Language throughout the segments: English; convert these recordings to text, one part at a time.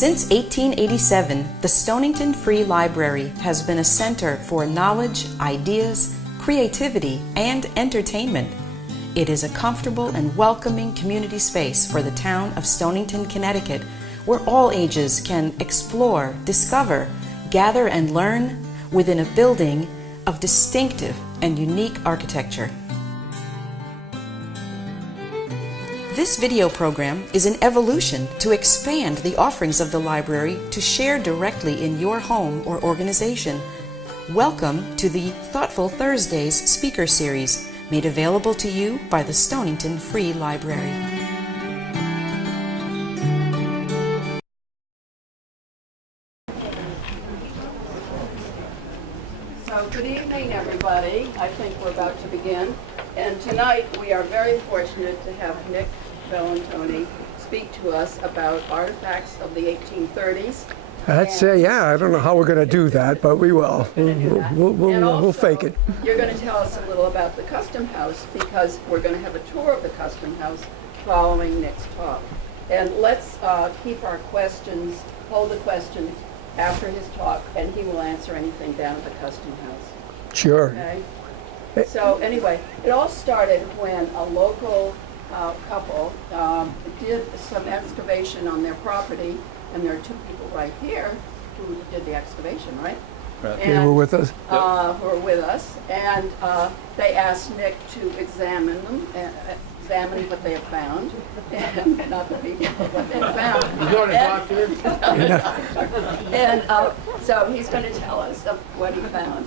Since 1887, the Stonington Free Library has been a center for knowledge, ideas, creativity, and entertainment. It is a comfortable and welcoming community space for the town of Stonington, Connecticut, where all ages can explore, discover, gather, and learn within a building of distinctive and unique architecture. This video program is an evolution to expand the offerings of the library to share directly in your home or organization. Welcome to the Thoughtful Thursdays speaker series, made available to you by the Stonington Free Library. So good evening, everybody. I think we're about to begin. And tonight we are very fortunate to have Nick Bellantoni speak to us about artifacts of the 1830s. Yeah, I don't know how we're going to do that, but we will. We'll fake it. You're going to tell us a little about the Custom House, because we're going to have a tour of the Custom House following Nick's talk. And let's keep our questions, hold the questions after his talk, and he will answer anything down at the Custom House. Sure. Okay? So anyway, it all started when a local couple did some excavation on their property, and there are two people right here who did the excavation, right? They were with us. Who were with us, and they asked Nick to examine what they have found, and not the people, but what they have found. You're a doctor? And so he's going to tell us what he found.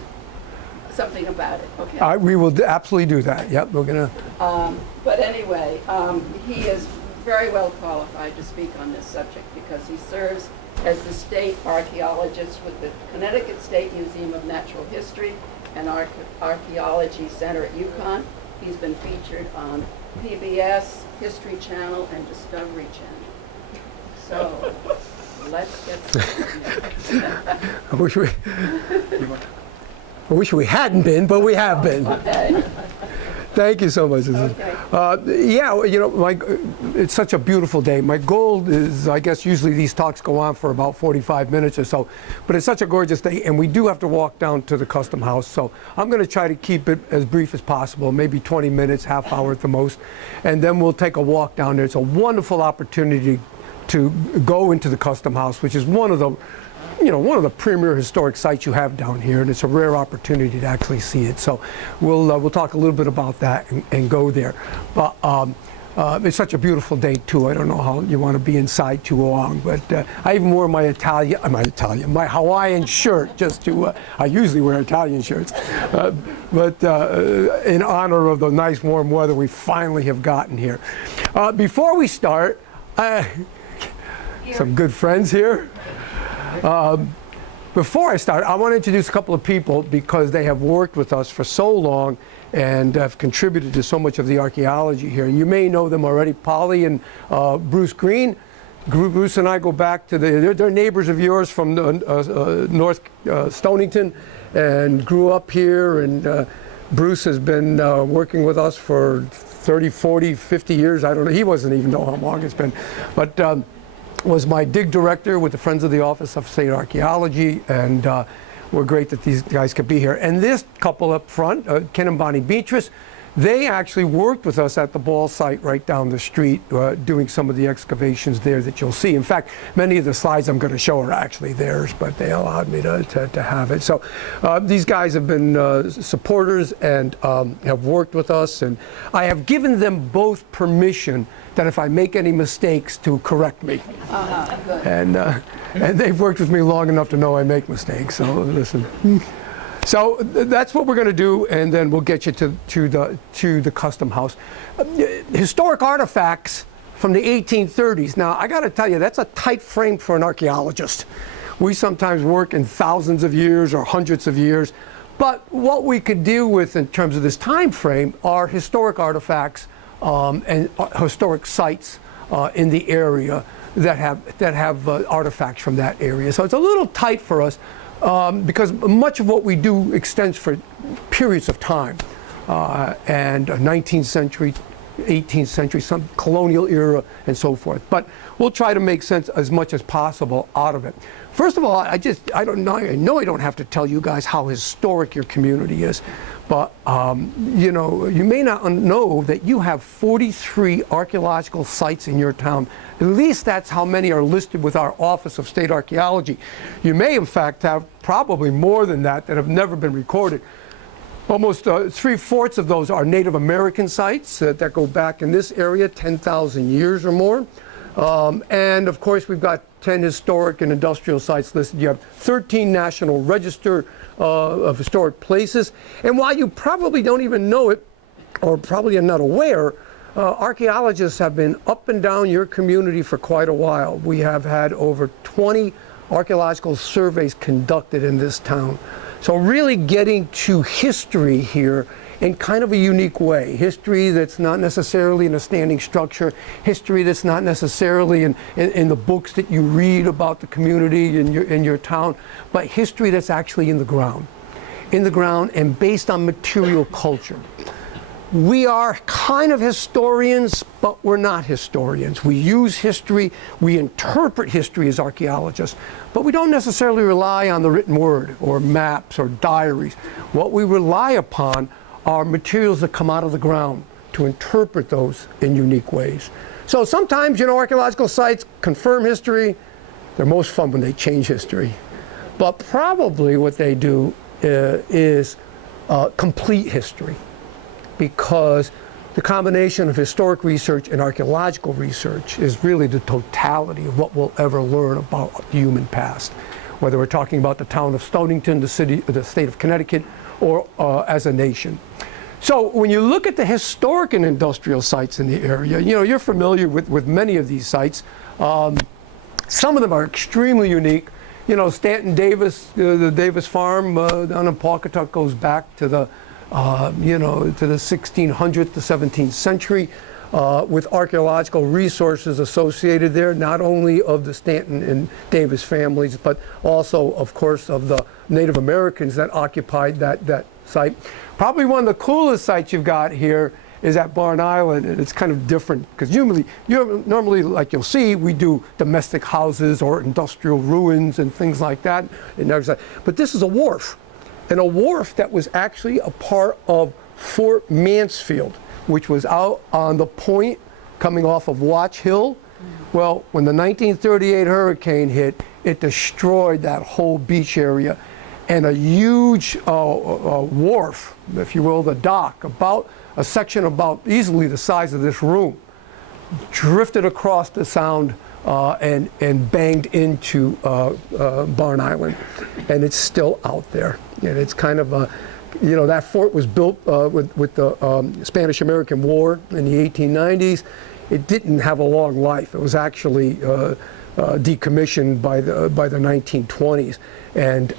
Something about it, okay? We will absolutely do that. Yep, we're going to. But anyway, he is very well qualified to speak on this subject because he serves as the state archaeologist with the Connecticut State Museum of Natural History and Archaeology Center at UConn. He's been featured on PBS, History Channel, and Discovery Channel. So let's get started. I wish we hadn't been, but we have been. Okay. Thank you so much. Okay. It's such a beautiful day. My goal is, I guess usually these talks go on for about 45 minutes or so, but it's such a gorgeous day, and we do have to walk down to the Custom House, so I'm going to try to keep it as brief as possible, maybe 20 minutes, half hour at the most, and then we'll take a walk down there. It's a wonderful opportunity to go into the Custom House, which is one of the premier historic sites you have down here, and it's a rare opportunity to actually see it. So we'll talk a little bit about that and go there. But it's such a beautiful day too. I don't know how you want to be inside too long, but I even wore my Hawaiian shirt just to. I usually wear Italian shirts, but in honor of the nice warm weather we finally have gotten here. Before we start, some good friends here. Before I start, I want to introduce a couple of people because they have worked with us for so long and have contributed to so much of the archaeology here. You may know them already, Polly and Bruce Green. Bruce and I go back to they're neighbors of yours from North Stonington and grew up here, and Bruce has been working with us for 30, 40, 50 years. I don't know, he doesn't even know how long it's been. But was my dig director with the Friends of the Office of State Archaeology, and we're great that these guys could be here. And this couple up front, Ken and Bonnie Beatrice, they actually worked with us at the Ball site right down the street, doing some of the excavations there that you'll see. In fact, many of the slides I'm going to show are actually theirs, but they allowed me to have it. So these guys have been supporters and have worked with us, and I have given them both permission that if I make any mistakes to correct me. Good. And they've worked with me long enough to know I make mistakes, so listen. So that's what we're going to do, and then we'll get you to the Custom House. Historic artifacts from the 1830s. Now, I got to tell you, that's a tight frame for an archaeologist. We sometimes work in thousands of years or hundreds of years, but what we could deal with in terms of this time frame are historic artifacts and historic sites in the area that have artifacts from that area. So it's a little tight for us. Because much of what we do extends for periods of time, and 19th century, 18th century, some colonial era, and so forth. But we'll try to make sense as much as possible out of it. First of all, I know I don't have to tell you guys how historic your community is, but you know, you may not know that you have 43 archaeological sites in your town. At least that's how many are listed with our Office of State Archaeology. You may, in fact, have probably more than that have never been recorded. Almost 3/4 of those are Native American sites that go back in this area 10,000 years or more. And of course, we've got 10 historic and industrial sites listed. You have 13 National Register of Historic Places. And while you probably don't even know it, or probably are not aware, archaeologists have been up and down your community for quite a while. We have had over 20 archaeological surveys conducted in this town. So really getting to history here in kind of a unique way. History that's not necessarily in a standing structure, history that's not necessarily in the books that you read about the community in your town, but history that's actually in the ground and based on material culture. We are kind of historians, but we're not historians. We use history, we interpret history as archaeologists, but we don't necessarily rely on the written word or maps or diaries. What we rely upon are materials that come out of the ground to interpret those in unique ways. So sometimes, you know, archaeological sites confirm history. They're most fun when they change history. But probably what they do is complete history, because the combination of historic research and archaeological research is really the totality of what we'll ever learn about the human past, whether we're talking about the town of Stonington, the state of Connecticut, or as a nation. So when you look at the historic and industrial sites in the area, you know, you're familiar with many of these sites. Some of them are extremely unique. You know, Stanton Davis, the Davis farm down in Pawcatuck goes back to the you know, to the 1600th to 17th century, with archaeological resources associated there, not only of the Stanton and Davis families, but also, of course, of the Native Americans that occupied that site. Probably one of the coolest sites you've got here is at Barn Island, and it's kind of different, because normally, like you'll see, we do domestic houses or industrial ruins and things like that. But this is a wharf. And a wharf that was actually a part of Fort Mansfield, which was out on the point coming off of Watch Hill. Well, when the 1938 hurricane hit, it destroyed that whole beach area. And a huge wharf, if you will, the dock, about a section about easily the size of this room, drifted across the Sound and banged into Barn Island, and it's still out there. And it's kind of you know, that fort was built with the Spanish-American War in the 1890s. It didn't have a long life. It was actually decommissioned by the 1920s, and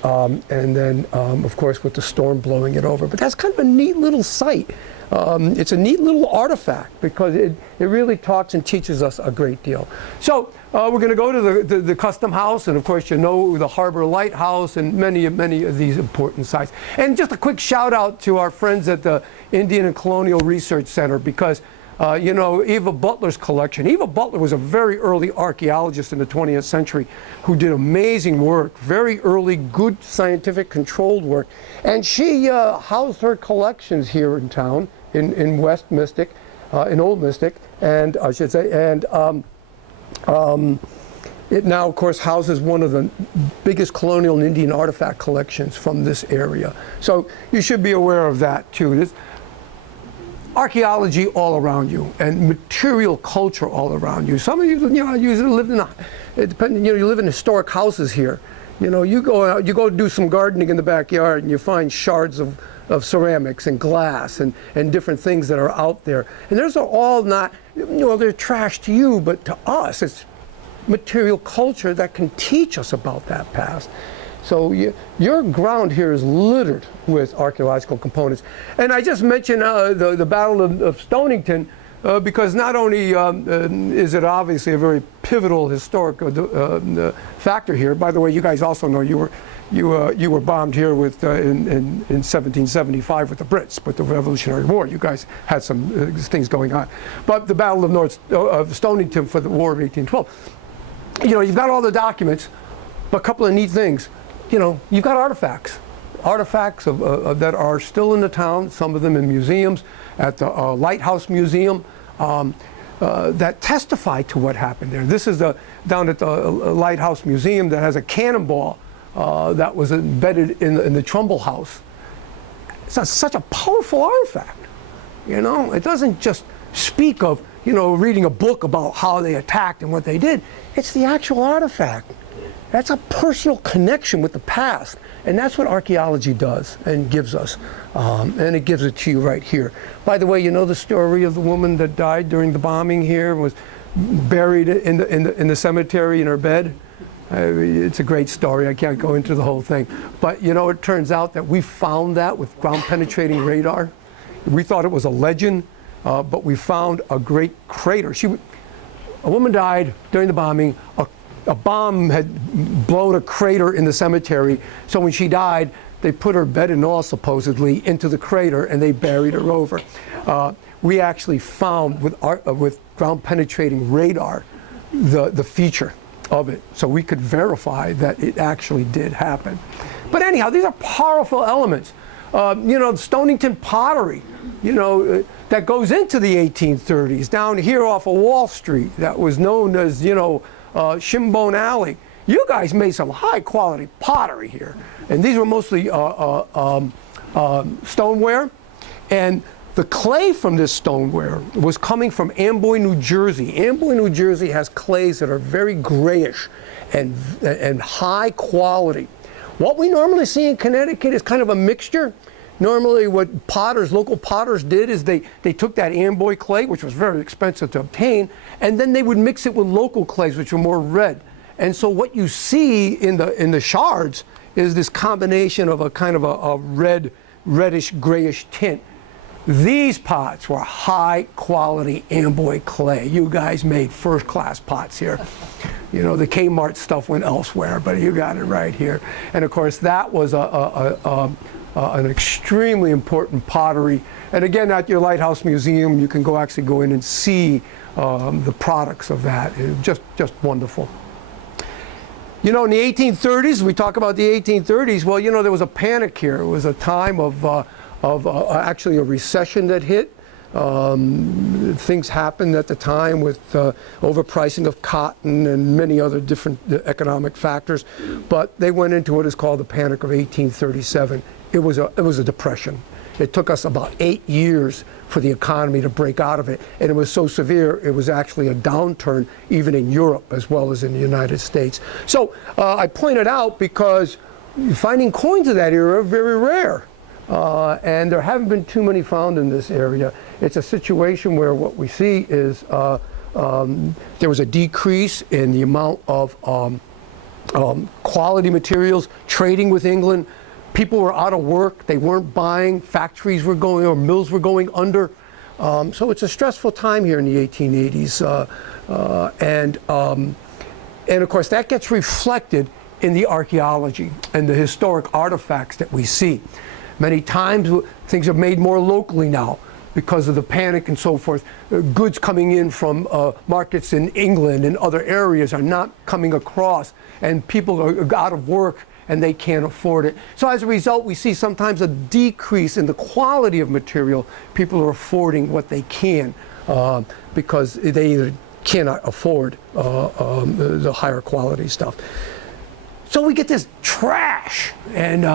then of course with the storm blowing it over. But that's kind of a neat little site. It's a neat little artifact because it really talks and teaches us a great deal. So we're going to go to the Custom House, and of course you know the Harbor Lighthouse and many of these important sites. And just a quick shout out to our friends at the Indian and Colonial Research Center, because you know, Eva Butler's collection. Eva Butler was a very early archaeologist in the 20th century who did amazing work, very early, good scientific controlled work. And she housed her collections here in town, in West Mystic, in Old Mystic, and I should say, and it now, of course, houses one of the biggest colonial and Indian artifact collections from this area. So you should be aware of that too. There's archaeology all around you and material culture all around you. Some of you, you know, you live in you live in historic houses here. You know, you go do some gardening in the backyard and you find shards of ceramics and glass and different things that are out there. And those are all not, you know, they're trash to you, but to us, it's material culture that can teach us about that past. So your ground here is littered with archaeological components. And I just mentioned the Battle of Stonington. because not only is it obviously a very pivotal historic factor here. By the way, you guys also know you were bombed here with in 1775 with the Brits, with the Revolutionary War. You guys had some things going on, but the Battle of Stonington for the War of 1812. You know, you've got all the documents, but a couple of neat things. You know, you've got artifacts that are still in the town. Some of them in museums, at the Lighthouse Museum, that testify to what happened there. This is down at the Lighthouse Museum that has a cannonball that was embedded in the Trumbull House. It's such a powerful artifact. You know, it doesn't just speak of, you know, reading a book about how they attacked and what they did. It's the actual artifact. That's a personal connection with the past. And that's what archaeology does and gives us. And it gives it to you right here. By the way, you know the story of the woman that died during the bombing here, was buried in the cemetery in her bed? It's a great story. I can't go into the whole thing. But, you know, it turns out that we found that with ground-penetrating radar. We thought it was a legend, but we found a great crater. A woman died during the bombing. A bomb had blown a crater in the cemetery, so when she died, they put her bed and all supposedly into the crater and they buried her over. We actually found with ground-penetrating radar the feature of it, so we could verify that it actually did happen. But anyhow, these are powerful elements. You know, Stonington pottery, you know, that goes into the 1830s, down here off of Wall Street, that was known as, you know, Shinbone Alley. You guys made some high quality pottery here. And these were mostly stoneware. And the clay from this stoneware was coming from Amboy, New Jersey. Amboy, New Jersey has clays that are very grayish and high quality. What we normally see in Connecticut is kind of a mixture. Normally what local potters did is they took that Amboy clay, which was very expensive to obtain, and then they would mix it with local clays, which are more red. And so what you see in the shards is this combination of a kind of a reddish, grayish tint. These pots were high quality Amboy clay. You guys made first class pots here. You know, the Kmart stuff went elsewhere, but you got it right here. And of course that was an extremely important pottery. And again, at your Lighthouse Museum, you can actually go in and see the products of that. Just wonderful. You know, in the 1830s, we talk about the 1830s, well, you know, there was a panic here. It was a time of actually a recession that hit. Things happened at the time with overpricing of cotton and many other different economic factors. But they went into what is called the Panic of 1837. It was a depression. It took us about 8 years for the economy to break out of it. And it was so severe, it was actually a downturn even in Europe as well as in the United States. So I point it out because finding coins of that era are very rare. And there haven't been too many found in this area. It's a situation where what we see is there was a decrease in the amount of quality materials trading with England. People were out of work. They weren't buying. Factories were going, or mills were going under. So it's a stressful time here in the 1880s. And of course, that gets reflected in the archaeology and the historic artifacts that we see. Many times things are made more locally now because of the panic and so forth. Goods coming in from markets in England and other areas are not coming across, and people are out of work and they can't afford it. So as a result, we see sometimes a decrease in the quality of material. People are affording what they can because they either cannot afford the higher quality stuff. So we get this trash, and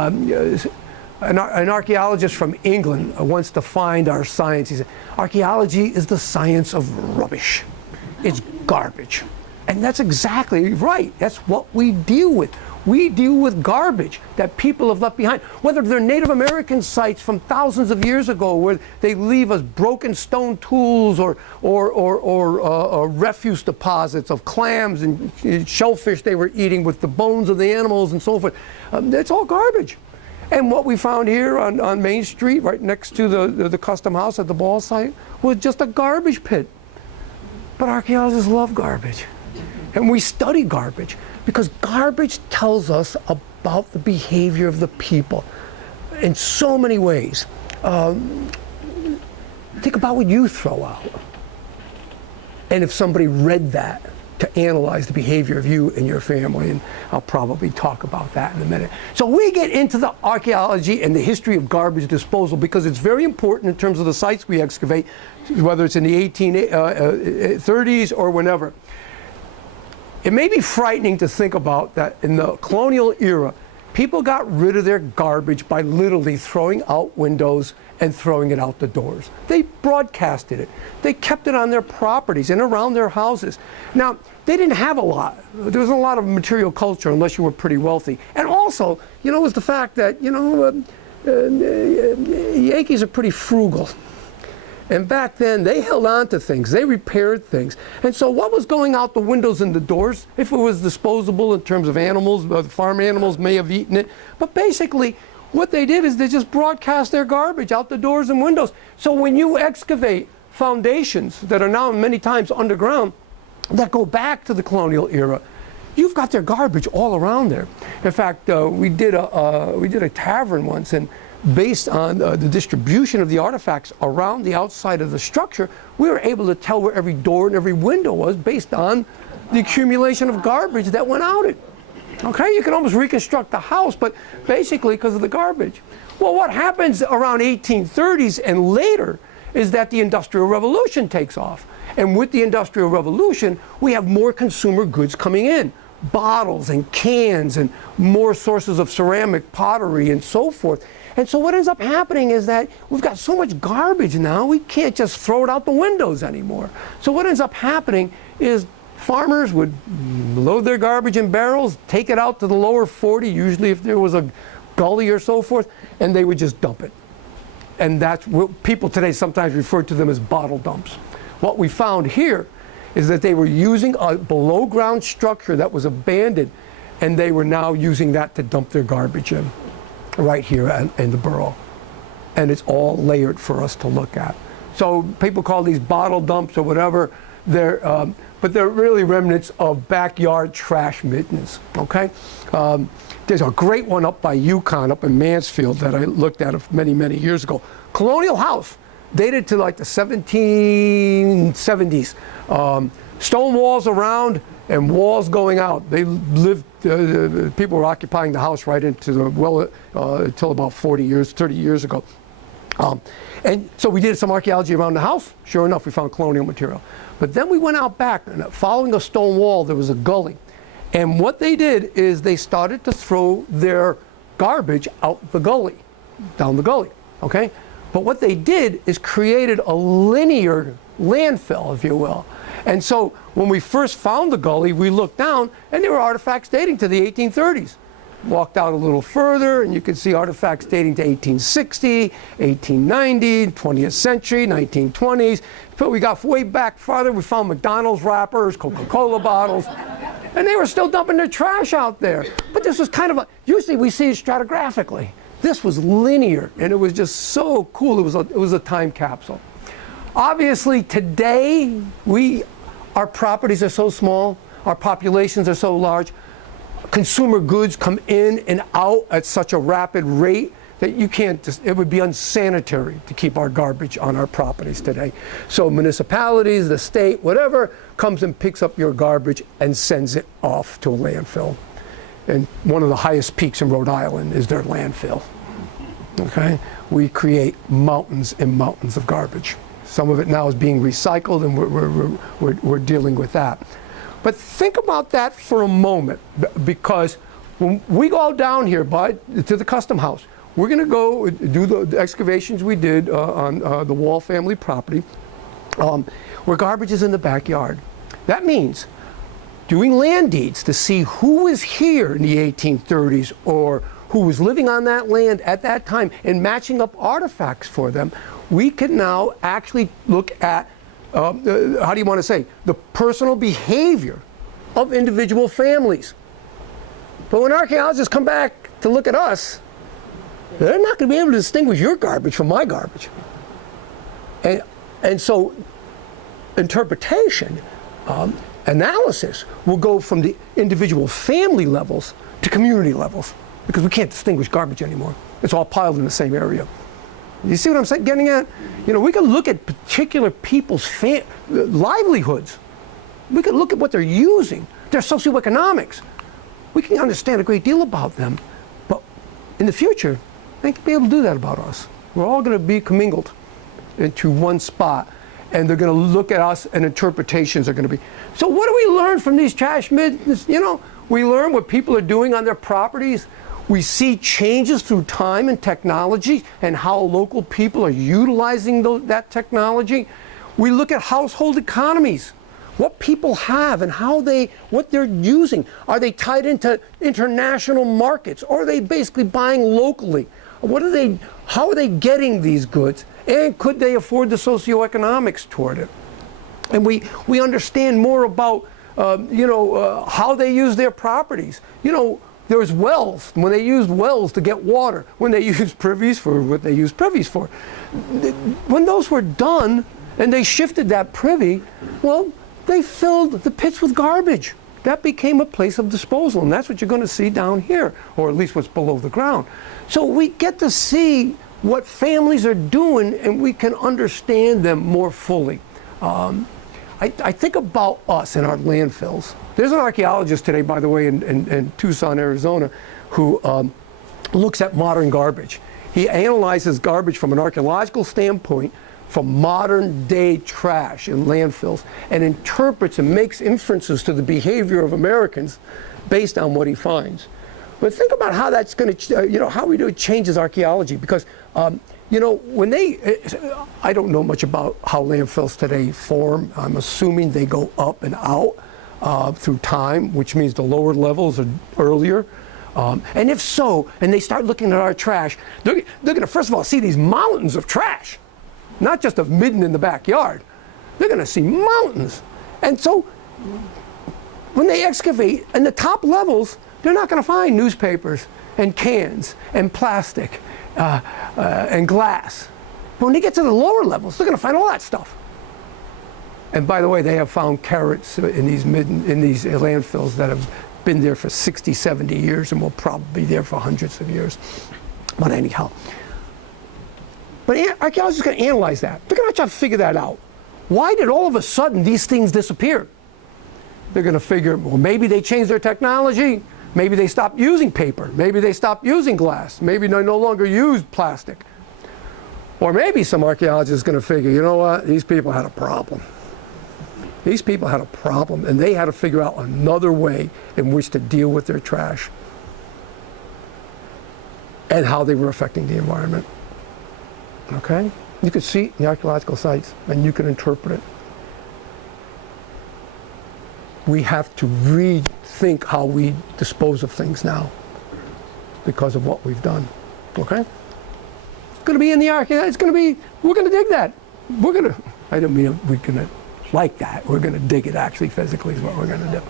an archaeologist from England once defined our science. He said, archaeology is the science of rubbish. It's garbage. And that's exactly right. That's what we deal with. We deal with garbage that people have left behind, whether they're Native American sites from thousands of years ago where they leave us broken stone tools or refuse deposits of clams and shellfish they were eating with the bones of the animals and so forth. It's all garbage. And what we found here on Main Street, right next to the custom house at the ball site, was just a garbage pit. But archaeologists love garbage. And we study garbage because garbage tells us about the behavior of the people in so many ways. Think about what you throw out. And if somebody read that to analyze the behavior of you and your family, and I'll probably talk about that in a minute. So we get into the archaeology and the history of garbage disposal because it's very important in terms of the sites we excavate, whether it's in the 1830s or whenever. It may be frightening to think about that in the colonial era, people got rid of their garbage by literally throwing out windows and throwing it out the doors. They broadcasted it. They kept it on their properties and around their houses. Now, they didn't have a lot. There wasn't a lot of material culture unless you were pretty wealthy. And also, you know, was the fact that, you know, Yankees are pretty frugal. And back then, they held on to things. They repaired things. And so what was going out the windows and the doors, if it was disposable in terms of animals, the farm animals may have eaten it. But basically, what they did is they just broadcast their garbage out the doors and windows. So when you excavate foundations that are now many times underground that go back to the colonial era, you've got their garbage all around there. In fact, we did a tavern once, and based on the distribution of the artifacts around the outside of the structure, we were able to tell where every door and every window was based on the accumulation of garbage that went out it. Okay, you can almost reconstruct the house, but basically because of the garbage. Well, what happens around 1830s and later is that the Industrial Revolution takes off. And with the Industrial Revolution, we have more consumer goods coming in. Bottles and cans and more sources of ceramic, pottery, and so forth. And so what ends up happening is that we've got so much garbage now, we can't just throw it out the windows anymore. So what ends up happening is farmers would load their garbage in barrels, take it out to the lower 40, usually if there was a gully or so forth, and they would just dump it. And that's what people today sometimes refer to them as bottle dumps. What we found here is that they were using a below ground structure that was abandoned, and they were now using that to dump their garbage in, right here in the borough. And it's all layered for us to look at. So people call these bottle dumps or whatever, but they're really remnants of backyard trash mittens, okay? There's a great one up by Yukon, up in Mansfield, that I looked at many, many years ago. Colonial house, dated to like the 1770s. Stone walls around and walls going out. They lived, people were occupying the house right into the, well, until about 30 years ago. And so we did some archaeology around the house. Sure enough, we found colonial material. But then we went out back, and following a stone wall, there was a gully. And what they did is they started to throw their garbage out the gully, down the gully, okay? But what they did is created a linear landfill, if you will. And so when we first found the gully, we looked down, and there were artifacts dating to the 1830s. Walked out a little further, and you can see artifacts dating to 1860, 1890, 20th century, 1920s. But we got way back farther, we found McDonald's wrappers, Coca-Cola bottles, and they were still dumping their trash out there. But this was kind of usually we see it stratigraphically. This was linear, and it was just so cool. It was a time capsule. Obviously, today, our properties are so small, our populations are so large, consumer goods come in and out at such a rapid rate that you can't, it would be unsanitary to keep our garbage on our properties today. So municipalities, the state, whatever, comes and picks up your garbage and sends it off to a landfill. And one of the highest peaks in Rhode Island is their landfill. Okay? We create mountains and mountains of garbage. Some of it now is being recycled, and we're dealing with that. But think about that for a moment, because when we go down here to the custom house, we're going to go do the excavations we did on the Wall family property, where garbage is in the backyard. That means doing land deeds to see who was here in the 1830s or who was living on that land at that time and matching up artifacts for them. We can now actually look at how do you want to say, the personal behavior of individual families. But when archaeologists come back to look at us, They're not going to be able to distinguish your garbage from my garbage. And so interpretation, analysis will go from the individual family levels to community levels, because we can't distinguish garbage anymore. It's all piled in the same area. You see what I'm getting at? You know, we can look at particular people's livelihoods. We can look at what they're using, their socioeconomics. We can understand a great deal about them, but in the future, they can be able to do that about us. We're all going to be commingled into one spot, and they're going to look at us, and interpretations are going to be. So what do we learn from these trash middens? You know, we learn what people are doing on their properties. We see changes through time and technology and how local people are utilizing that technology. We look at household economies, what people have and what they're using. Are they tied into international markets, or are they basically buying locally? How are they getting these goods? And could they afford the socioeconomics toward it? And we understand more about how they use their properties. You know, there's wells, when they used wells to get water, when they used privies for what they used privies for. When those were done and they shifted that privy, well, they filled the pits with garbage. That became a place of disposal, and that's what you're going to see down here, or at least what's below the ground. So we get to see what families are doing, and we can understand them more fully. I think about us in our landfills. There's an archaeologist today, by the way, in Tucson, Arizona, who looks at modern garbage. He analyzes garbage from an archaeological standpoint, from modern day trash in landfills, and interprets and makes inferences to the behavior of Americans based on what he finds. But think about how that's going to, how we do it changes archaeology, because when I don't know much about how landfills today form. I'm assuming they go up and out through time, which means the lower levels are earlier. And if so, and they start looking at our trash, they're going to first of all see these mountains of trash, not just a midden in the backyard. They're going to see mountains. And so when they excavate in the top levels, they're not going to find newspapers and cans and plastic and glass. But when they get to the lower levels, they're going to find all that stuff. And by the way, they have found carrots in these landfills that have been there for 60, 70 years and will probably be there for hundreds of years. But anyhow. But archaeologists are going to analyze that. They're going to try to figure that out. Why did all of a sudden these things disappear? They're going to figure, well, maybe they changed their technology. Maybe they stopped using paper. Maybe they stopped using glass. Maybe they no longer use plastic. Or maybe some archaeologist is going to figure, you know what, these people had a problem. These people had a problem, and they had to figure out another way in which to deal with their trash and how they were affecting the environment. Okay? You could see it in the archaeological sites, and you can interpret it. We have to rethink how we dispose of things now because of what we've done. Okay? It's going to be in the archaeology. It's going to be, we're going to dig that. I don't mean we're going to like that. We're going to dig it actually physically is what we're going to do.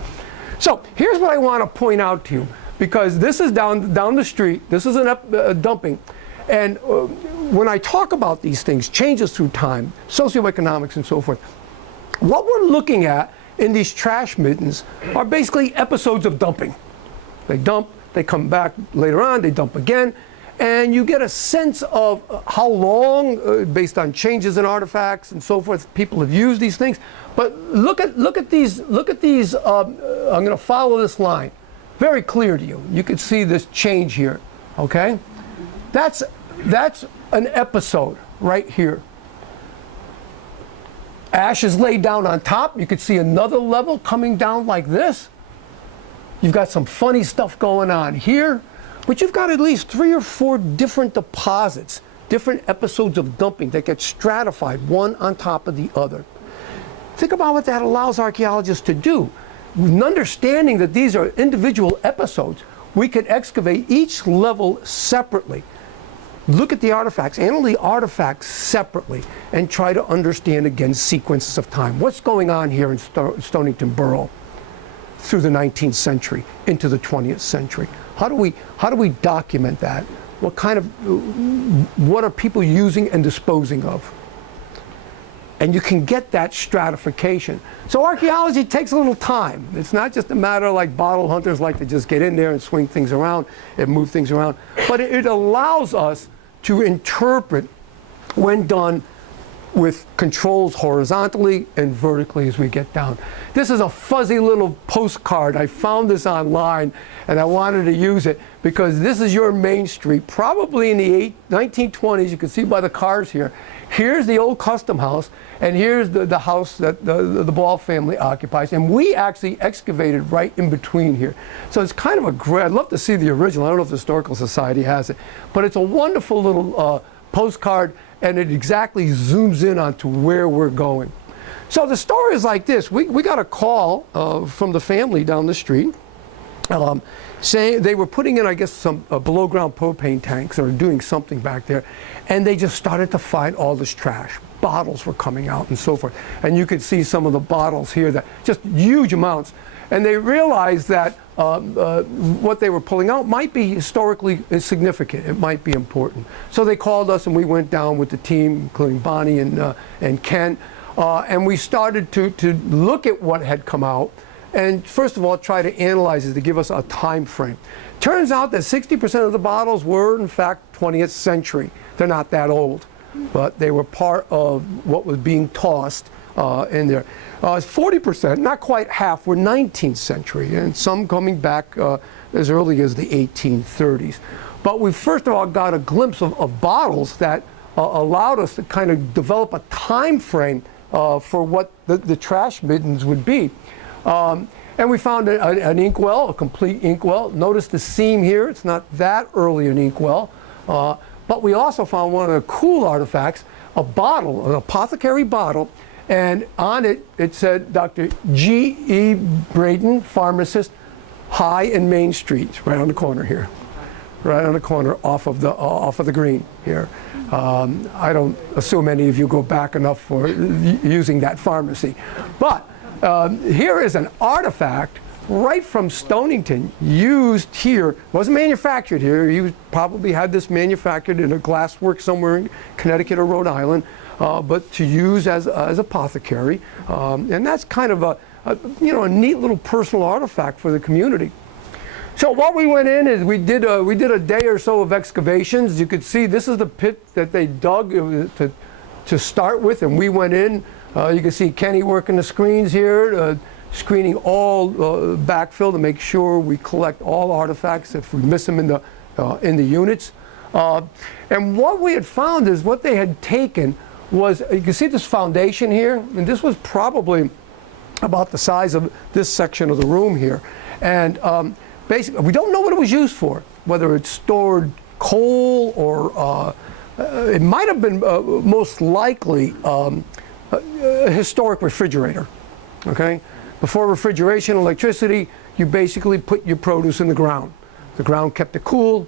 So here's what I want to point out to you, because this is down the street. This is a dumping. And when I talk about these things, changes through time, socioeconomics and so forth, what we're looking at in these trash middens are basically episodes of dumping. They dump, they come back later on, they dump again, and you get a sense of how long, based on changes in artifacts and so forth, people have used these things. But look at these. I'm going to follow this line. Very clear to you. You can see this change here. Okay, that's an episode right here. Ash is laid down on top. You could see another level coming down like this. You've got some funny stuff going on here, but you've got at least 3 or 4 different deposits, different episodes of dumping that get stratified one on top of the other. Think about what that allows archaeologists to do. With understanding that these are individual episodes, we can excavate each level separately. Look at the artifacts, analyze the artifacts separately, and try to understand, again, sequences of time. What's going on here in Stonington Borough through the 19th century into the 20th century? How do we document that? what are people using and disposing of? And you can get that stratification. So archaeology takes a little time. It's not just a matter like bottle hunters like to just get in there and swing things around and move things around, but it allows us to interpret when done with controls horizontally and vertically as we get down. This is a fuzzy little postcard. I found this online and I wanted to use it because this is your main street, probably in the 1920s. You can see by the cars here. Here's the old custom house, and here's the house that the Ball family occupies. And we actually excavated right in between here. So it's kind of a great, I'd love to see the original. I don't know if the Historical Society has it, but it's a wonderful little postcard, and it exactly zooms in onto where we're going. So the story is like this. We got a call from the family down the street saying they were putting in, I guess, some below ground propane tanks or doing something back there, and they just started to find all this trash. Bottles were coming out and so forth. And you could see some of the bottles here, that just huge amounts. And they realized that what they were pulling out might be historically significant. It might be important. So they called us, and we went down with the team, including Bonnie and Ken, and we started to look at what had come out, and first of all try to analyze it to give us a time frame. Turns out that 60% of the bottles were in fact 20th century. They're not that old, but they were part of what was being tossed in there. 40%, not quite half, were 19th century, and some coming back as early as the 1830s. But we first of all got a glimpse of bottles that allowed us to kind of develop a time frame for what the trash middens would be. And we found an inkwell, a complete inkwell. Notice the seam here. It's not that early an inkwell. But we also found one of the cool artifacts, a bottle, an apothecary bottle, and on it, it said Dr. G.E. Braden, pharmacist, High and Main Streets, right on the corner here. Right on the corner off of the green here. I don't assume any of you go back enough for using that pharmacy. But here is an artifact right from Stonington, used here. It wasn't manufactured here. You probably had this manufactured in a glassworks somewhere in Connecticut or Rhode Island, but to use as apothecary. And that's kind of a neat little personal artifact for the community. So what we went in is we did a day or so of excavations. You could see this is the pit that they dug to start with, and we went in. You can see Kenny working the screens here, screening all backfill to make sure we collect all artifacts if we miss them in the units. And what we had found is what they had taken was, you can see this foundation here, and this was probably about the size of this section of the room here. And basically, we don't know what it was used for, whether it stored coal or it might have been most likely a historic refrigerator, okay? Before refrigeration, electricity, you basically put your produce in the ground. The ground kept it cool.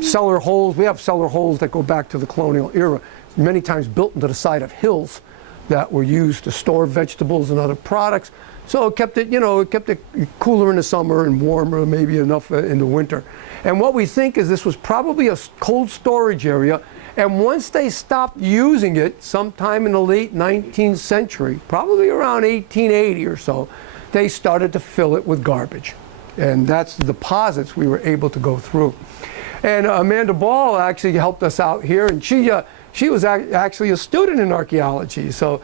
Cellar holes, we have cellar holes that go back to the colonial era, many times built into the side of hills that were used to store vegetables and other products. So it kept it cooler in the summer and warmer, maybe enough in the winter. And what we think is this was probably a cold storage area. And once they stopped using it, sometime in the late 19th century, probably around 1880 or so, they started to fill it with garbage. And that's the deposits we were able to go through. And Amanda Ball actually helped us out here, and she was actually a student in archaeology, so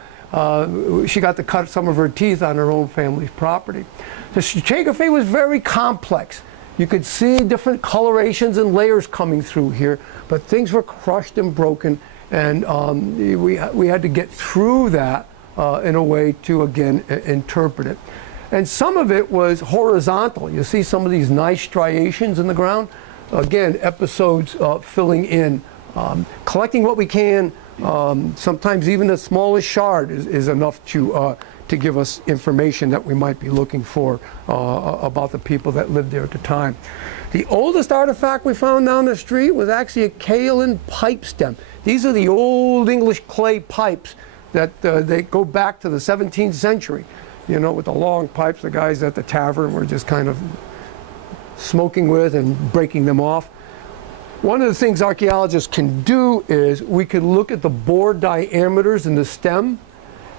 she got to cut some of her teeth on her own family's property. The stratigraphy was very complex. You could see different colorations and layers coming through here, but things were crushed and broken, and we had to get through that in a way to, again, interpret it. And some of it was horizontal. You see some of these nice striations in the ground. Again, episodes filling in, collecting what we can. Sometimes even the smallest shard is enough to give us information that we might be looking for about the people that lived there at the time. The oldest artifact we found down the street was actually a kaolin pipe stem. These are the old English clay pipes that they go back to the 17th century. You know, with the long pipes the guys at the tavern were just kind of smoking with and breaking them off. One of the things archaeologists can do is we can look at the bore diameters in the stem,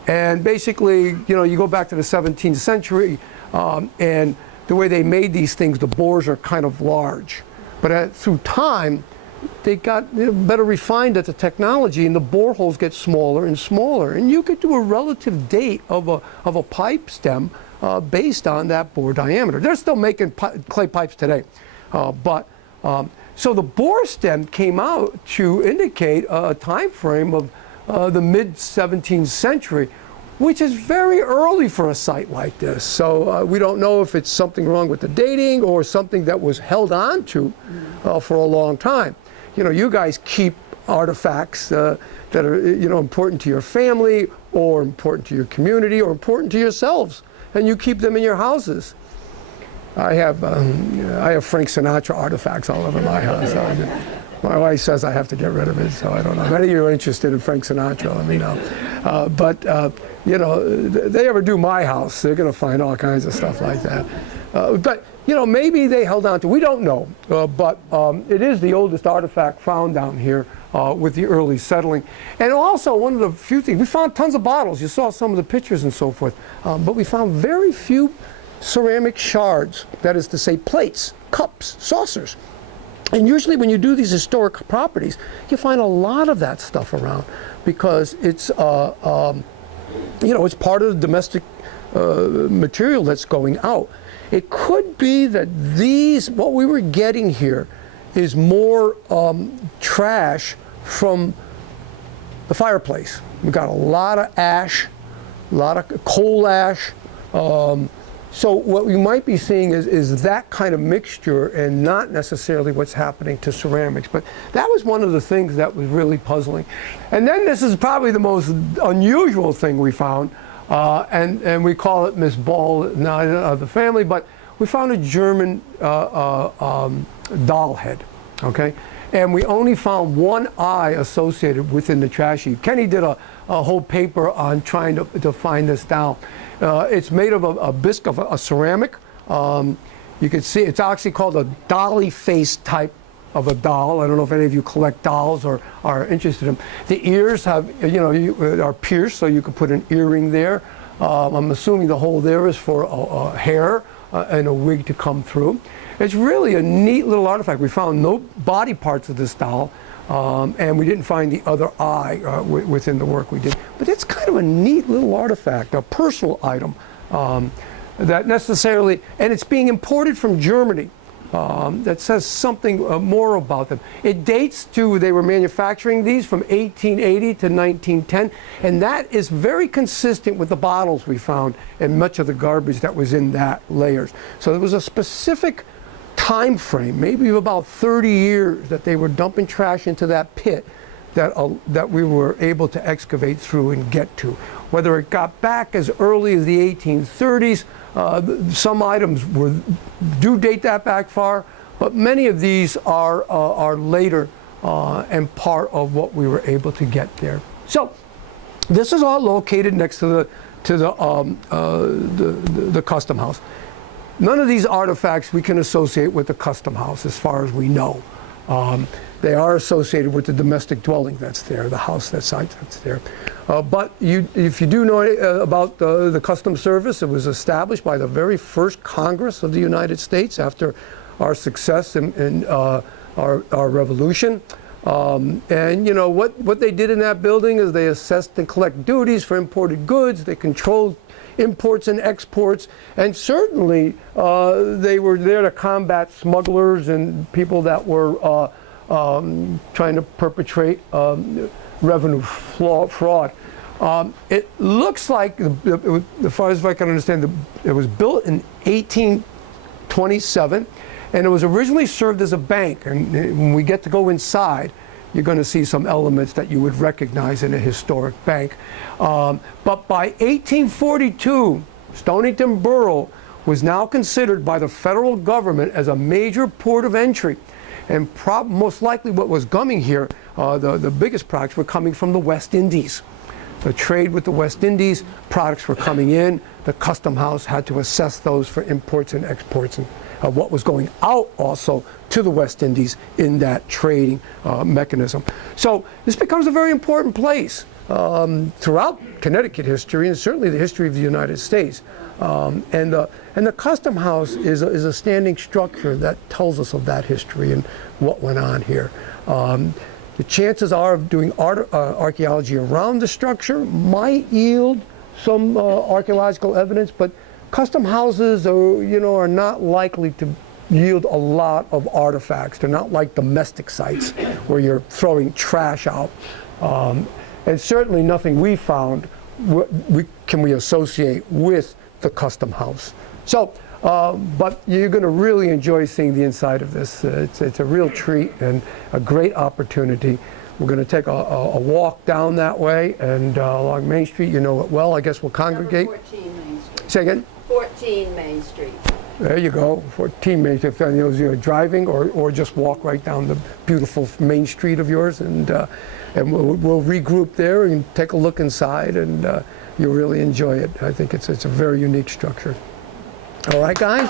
and basically, you go back to the 17th century, and the way they made these things, the bores are kind of large. But through time, they got better refined at the technology, and the boreholes get smaller and smaller. And you could do a relative date of a pipe stem based on that bore diameter. They're still making clay pipes today. So the bore stem came out to indicate a time frame of the mid-17th century, which is very early for a site like this. So we don't know if it's something wrong with the dating or something that was held on to for a long time. You guys keep artifacts that are important to your family or important to your community or important to yourselves, and you keep them in your houses. I have Frank Sinatra artifacts all over my house. My wife says I have to get rid of it, so I don't know. If any of you are interested in Frank Sinatra, let me know. But they ever do my house, they're going to find all kinds of stuff like that. But maybe they held on to. We don't know, but it is the oldest artifact found down here with the early settling. And also, one of the few things we found tons of bottles. You saw some of the pictures and so forth, but we found very few ceramic shards. That is to say, plates, cups, saucers. And usually when you do these historic properties, you find a lot of that stuff around because it's, it's part of the domestic material that's going out. It could be that what we were getting here is more trash from the fireplace. We've got a lot of ash, a lot of coal ash. So what we might be seeing is that kind of mixture and not necessarily what's happening to ceramics. But that was one of the things that was really puzzling. And then this is probably the most unusual thing we found, and we call it Miss Ball, not of the family, but we found a German doll head, okay? And we only found one eye associated within the trash heap. Kenny did a whole paper on trying to find this down. It's made of a bisque of a ceramic. You can see it's actually called a dolly face type of a doll. I don't know if any of you collect dolls or are interested in them. The ears have, are pierced, so you could put an earring there. I'm assuming the hole there is for a hair and a wig to come through. It's really a neat little artifact. We found no body parts of this doll, and we didn't find the other eye within the work we did. But it's kind of a neat little artifact, a personal item that necessarily, and it's being imported from Germany. That says something more about them. It dates to, they were manufacturing these from 1880 to 1910, and that is very consistent with the bottles we found and much of the garbage that was in that layers. So there was a specific time frame, maybe about 30 years, that they were dumping trash into that pit that we were able to excavate through and get to. Whether it got back as early as the 1830s, some items do date that back far, but many of these are later and part of what we were able to get there. So this is all located next to the custom house. None of these artifacts we can associate with the custom house as far as we know. They are associated with the domestic dwelling that's there, the house that's there. But if you do know about the Customs Service, it was established by the very first Congress of the United States after our success in our revolution. And what they did in that building is they assessed and collect duties for imported goods. They controlled imports and exports, and certainly they were there to combat smugglers and people that were trying to perpetrate revenue fraud. It looks like, as far as I can understand, it was built in 1827, and it was originally served as a bank. And when we get to go inside, you're going to see some elements that you would recognize in a historic bank. But by 1842, Stonington Borough was now considered by the federal government as a major port of entry. And most likely what was coming here, the biggest products were coming from the West Indies. The trade with the West Indies, products were coming in. The custom house had to assess those for imports and exports and of what was going out also to the West Indies in that trading mechanism. So this becomes a very important place throughout Connecticut history and certainly the history of the United States. And the Custom House is a standing structure that tells us of that history and what went on here. The chances are of doing archaeology around the structure might yield some archaeological evidence, but custom houses are not likely to yield a lot of artifacts. They're not like domestic sites where you're throwing trash out. And certainly nothing we found can we associate with the custom house. So, but you're going to really enjoy seeing the inside of this. It's a real treat and a great opportunity. We're going to take a walk down that way and along Main Street. You know it well. I guess we'll congregate. Number 14 Main Street. Say again? 14 Main Street. There you go, 14 Main Street. If you're driving or just walk right down the beautiful Main Street of yours, and we'll regroup there and take a look inside, and you'll really enjoy it. I think it's a very unique structure. All right, guys?